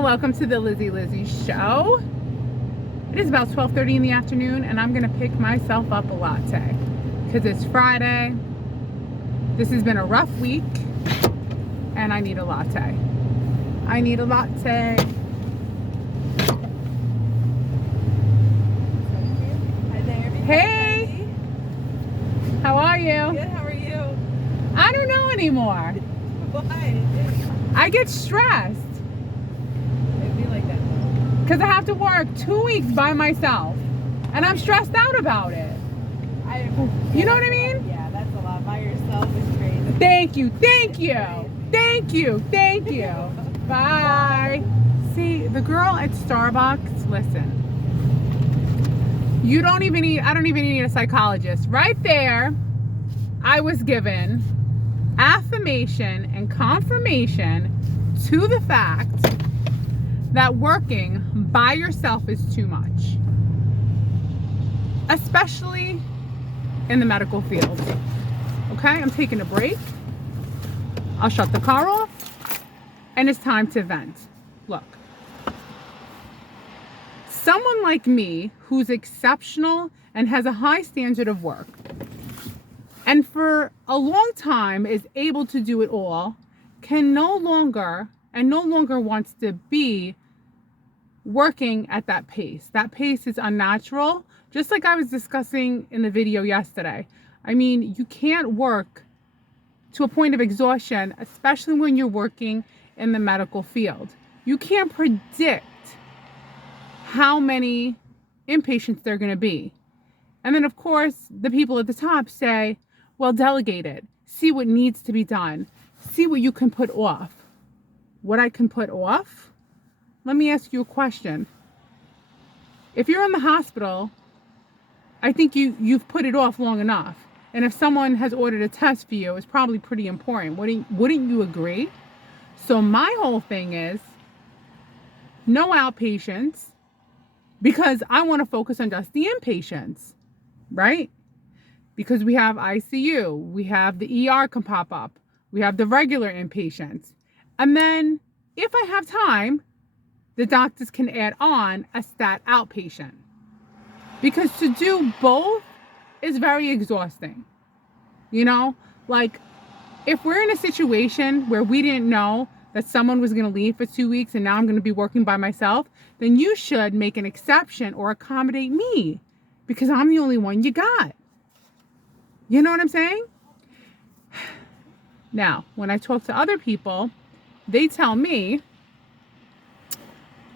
and welcome to the Lizzie Show. It is about 12:30 in the afternoon and I'm gonna pick myself up a latte because it's Friday. This has been a rough week and I need a latte. I need a latte. Hi there. Hey, how are you? Good, how are you? I don't know anymore. Why? I get stressed It'd be like that. because I have to work 2 weeks by myself and I'm stressed out about it. You know what I mean? Yeah, that's a lot. By yourself is crazy. Thank you. Bye. See, the girl at Starbucks, listen. I don't even need a psychologist. Right there, I was given affirmation and confirmation to the fact that working by yourself is too much. Especially in the medical field. Okay, I'm taking a break. I'll shut the car off and it's time to vent. Look, someone like me who's exceptional and has a high standard of work and for a long time is able to do it all can no longer wants to be working at that pace. That pace is unnatural, just like I was discussing in the video yesterday. I mean, you can't work to a point of exhaustion, especially when you're working in the medical field. You can't predict how many inpatients there are going to be. And then, of course, the people at the top say, well, delegate it. See what needs to be done. See what you can put off. What I can put off? Let me ask you a question. If you're in the hospital, I think you've put it off long enough. And if someone has ordered a test for you, it's probably pretty important. Wouldn't you agree? So my whole thing is no outpatients because I want to focus on just the inpatients, right? Because we have ICU, we have the ER can pop up, we have the regular inpatients. And then if I have time, the doctors can add on a stat outpatient. Because to do both is very exhausting. You know, like if we're in a situation where we didn't know that someone was going to leave for 2 weeks and now I'm going to be working by myself, then you should make an exception or accommodate me because I'm the only one you got. You know what I'm saying? Now, when I talk to other people, they tell me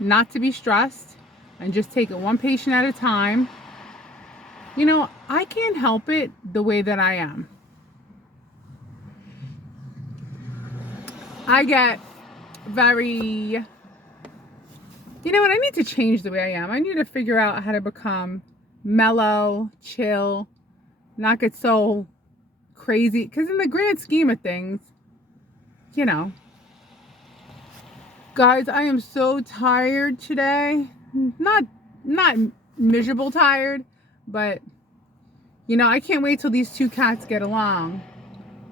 not to be stressed and just take it one patient at a time. You know, I can't help it the way that I am. I get very, you know what, I need to change the way I am. I need to figure out how to become mellow, chill, not get so crazy. Because in the grand scheme of things, you know. Guys, I am so tired today. Not miserable tired, but you know, I can't wait till these two cats get along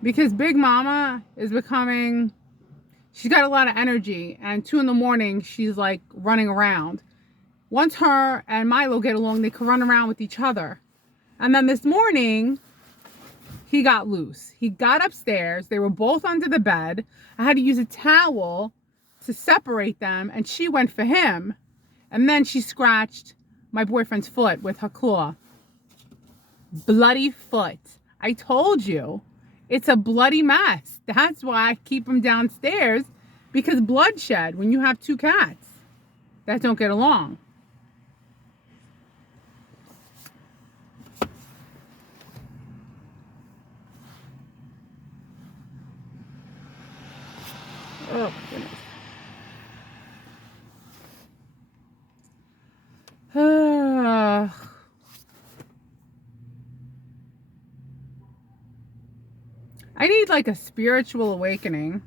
because Big Mama is becoming, she's got a lot of energy and 2 a.m, she's like running around. Once her and Milo get along, they can run around with each other. And then this morning, he got loose. He got upstairs. They were both under the bed. I had to use a towel to separate them and she went for him. And then she scratched my boyfriend's foot with her claw. Bloody foot. I told you, it's a bloody mess. That's why I keep him downstairs, because bloodshed when you have 2 cats that don't get along. Oh, goodness. I need like a spiritual awakening.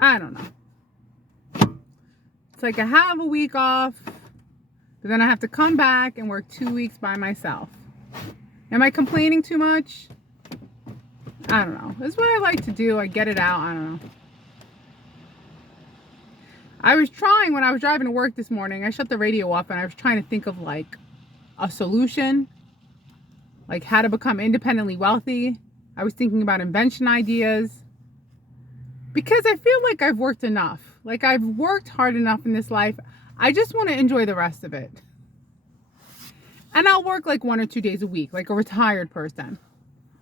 I don't know. It's like I have a week off, but then I have to come back and work 2 weeks by myself. Am I complaining too much? I don't know. It's what I like to do. I get it out. I don't know. I was trying, when I was driving to work this morning, I shut the radio off and I was trying to think of like a solution, like how to become independently wealthy. I was thinking about invention ideas because I feel like I've worked enough. Like I've worked hard enough in this life. I just want to enjoy the rest of it. And I'll work like 1 or 2 days a week, like a retired person.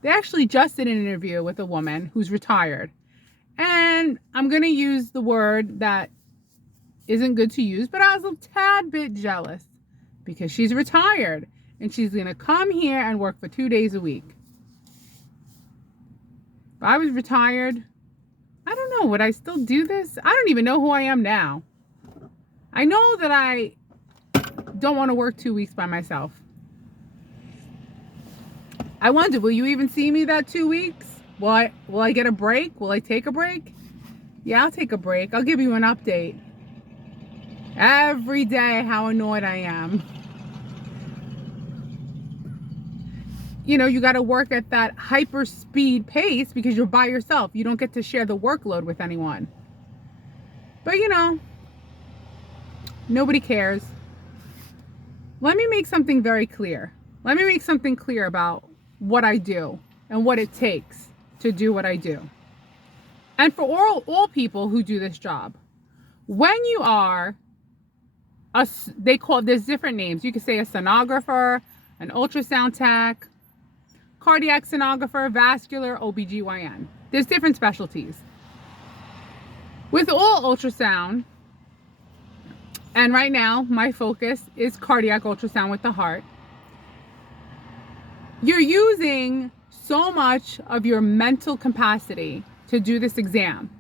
They actually just did an interview with a woman who's retired. And I'm going to use the word that isn't good to use, but I was a tad bit jealous because she's retired and she's going to come here and work for 2 days a week. If I was retired, I don't know, would I still do this? I don't even know who I am now. I know that I don't want to work 2 weeks by myself. I wonder, will you even see me that 2 weeks? Will I get a break? Will I take a break? Yeah, I'll take a break. I'll give you an update. Every day how annoyed I am. You know, you got to work at that hyper speed pace because you're by yourself. You don't get to share the workload with anyone. But you know, nobody cares. Let me make something very clear. Let me make something clear about what I do and what it takes to do what I do. And for all people who do this job, when you are there's different names. You could say a sonographer, an ultrasound tech, cardiac sonographer, vascular, OBGYN. There's different specialties. With all ultrasound, and right now my focus is cardiac ultrasound with the heart, you're using so much of your mental capacity to do this exam.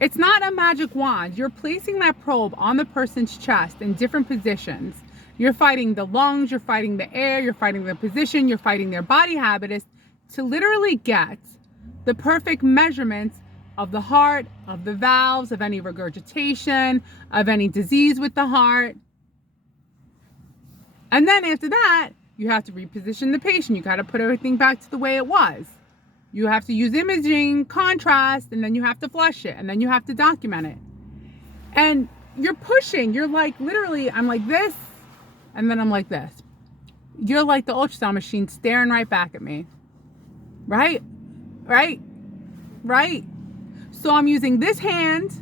It's not a magic wand. You're placing that probe on the person's chest in different positions. You're fighting the lungs, you're fighting the air, you're fighting the position, you're fighting their body habitus to literally get the perfect measurements of the heart, of the valves, of any regurgitation, of any disease with the heart. And then after that, you have to reposition the patient. You got to put everything back to the way it was. You have to use imaging, contrast, and then you have to flush it, and then you have to document it. And you're pushing. You're like, literally, I'm like this, and then I'm like this. You're like the ultrasound machine staring right back at me. Right? Right? Right? So I'm using this hand,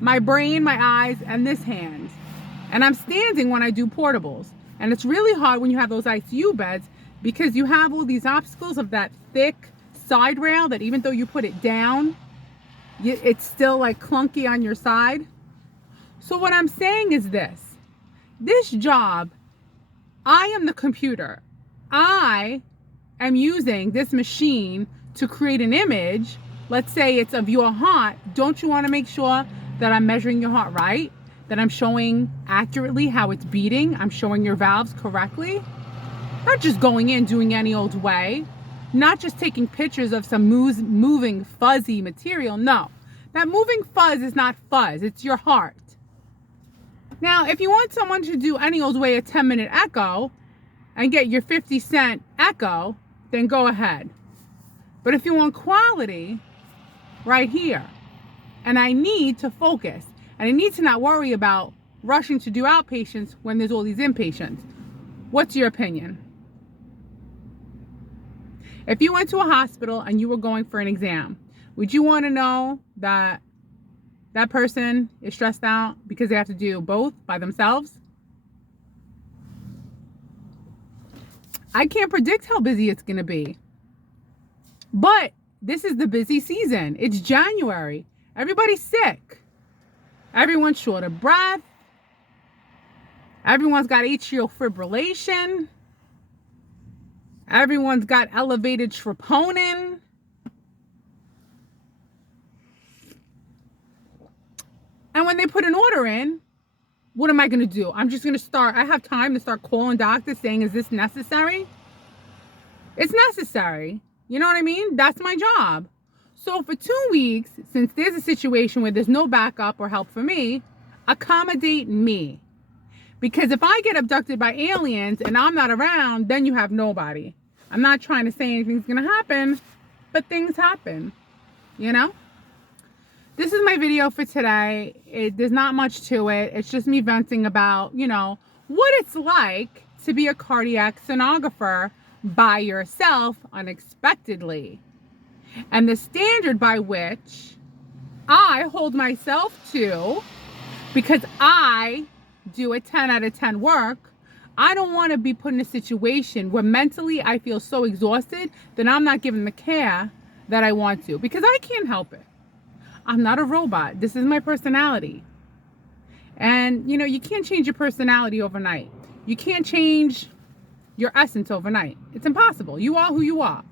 my brain, my eyes, and this hand. And I'm standing when I do portables. And it's really hard when you have those ICU beds because you have all these obstacles of that thick side rail that even though you put it down, it's still like clunky on your side. So what I'm saying is this job, I am the computer. I am using this machine to create an image. Let's say it's of your heart. Don't you want to make sure that I'm measuring your heart right? That I'm showing accurately how it's beating? I'm showing your valves correctly? Not just going in doing any old way. Not just taking pictures of some moving fuzzy material. No, that moving fuzz is not fuzz. It's your heart. Now, if you want someone to do any old way a 10-minute echo and get your 50-cent echo, then go ahead. But if you want quality, right here, and I need to focus, and I need to not worry about rushing to do outpatients when there's all these inpatients. What's your opinion? If you went to a hospital and you were going for an exam, would you want to know that that person is stressed out because they have to do both by themselves? I can't predict how busy it's going to be. But this is the busy season. It's January. Everybody's sick. Everyone's short of breath. Everyone's got atrial fibrillation. Everyone's got elevated troponin. And when they put an order in, what am I going to do? I'm just going to I have time to start calling doctors saying, is this necessary? It's necessary. You know what I mean? That's my job. So for 2 weeks, since there's a situation where there's no backup or help for me, accommodate me. Because if I get abducted by aliens and I'm not around, then you have nobody. I'm not trying to say anything's going to happen, but things happen, you know? This is my video for today. There's not much to it. It's just me venting about, what it's like to be a cardiac sonographer by yourself unexpectedly. And the standard by which I hold myself to, because I do a 10 out of 10 work, I don't want to be put in a situation where mentally I feel so exhausted that I'm not giving the care that I want to, because I can't help it. I'm not a robot. This is my personality. And, you can't change your personality overnight. You can't change your essence overnight. It's impossible. You are who you are.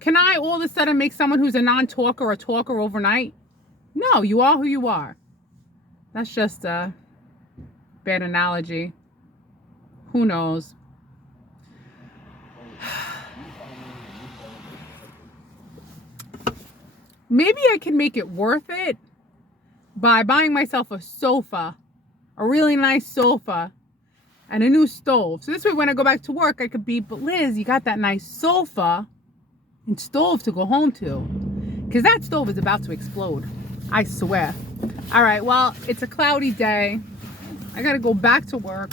Can I all of a sudden make someone who's a non-talker a talker overnight? No, you are who you are. That's just a bad analogy. Who knows? Maybe I can make it worth it by buying myself a sofa, a really nice sofa, and a new stove. So this way when I go back to work, I could be, but Liz, you got that nice sofa and stove to go home to. Because that stove is about to explode. I swear. All right, well, it's a cloudy day. I got to go back to work.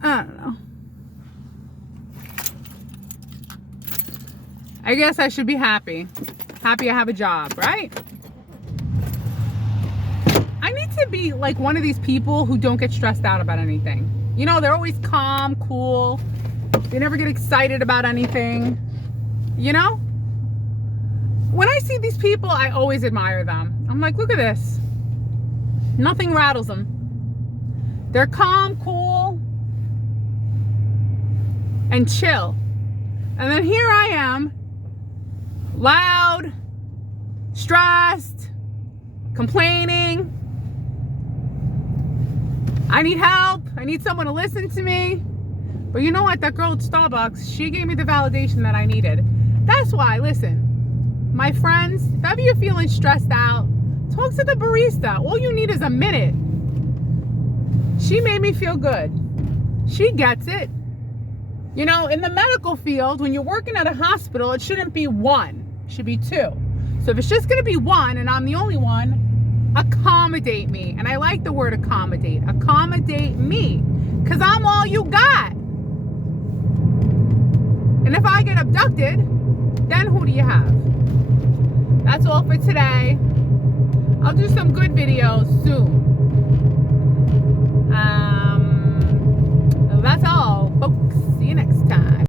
I don't know. I guess I should be happy. Happy I have a job, right? I need to be like one of these people who don't get stressed out about anything. They're always calm, cool. They never get excited about anything. When I see these people, I always admire them. I'm like, look at this. Nothing rattles them. They're calm, cool, and chill. And then here I am, loud, stressed, complaining. I need help. I need someone to listen to me. But you know what? That girl at Starbucks, she gave me the validation that I needed. That's why, listen, my friends, if ever you're feeling stressed out, talk to the barista. All you need is a minute. She made me feel good. She gets it. In the medical field, when you're working at a hospital, it shouldn't be one. It should be two. So if it's just going to be one and I'm the only one, accommodate me. And I like the word accommodate. Accommodate me. Because I'm all you got. And if I get abducted, then who do you have? That's all for today. I'll do some good videos soon. That's all, folks. See you next time.